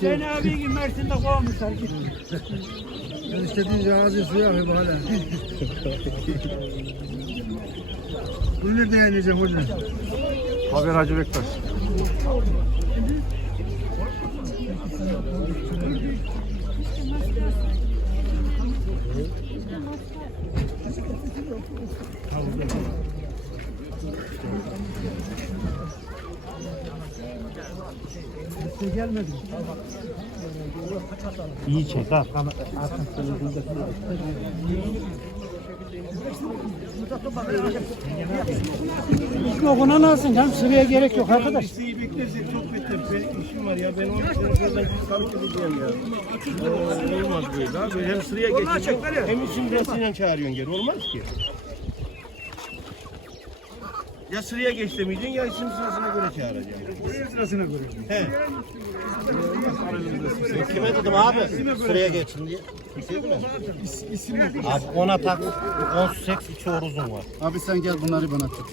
Sen abi Mersin'de kovmuşlar. Ben istediğin ağzı suya bak hala. Bunu nerede yayınlayacağım hocam? Haber Hacı Bektaş. İyi çek ha. Yok ona nasılsın canım? Sıraya gerek yok arkadaş. Benim işim var ya. Ben onu telefondan sabit edeceğim ya. Oo, olmaz böyle abi. Hem sıraya geçecek. Hem isim resmiyle çağırıyorsun geri. Olmaz ki. Ya sıraya geç demeyeceksin ya isim sırasına göre çağıracaksın. sırasına göre. He. Kime dedim abi? Sıraya geçin diye. Abi ona tak. 18 iki oruzun var. Abi sen gel bunları bana tut.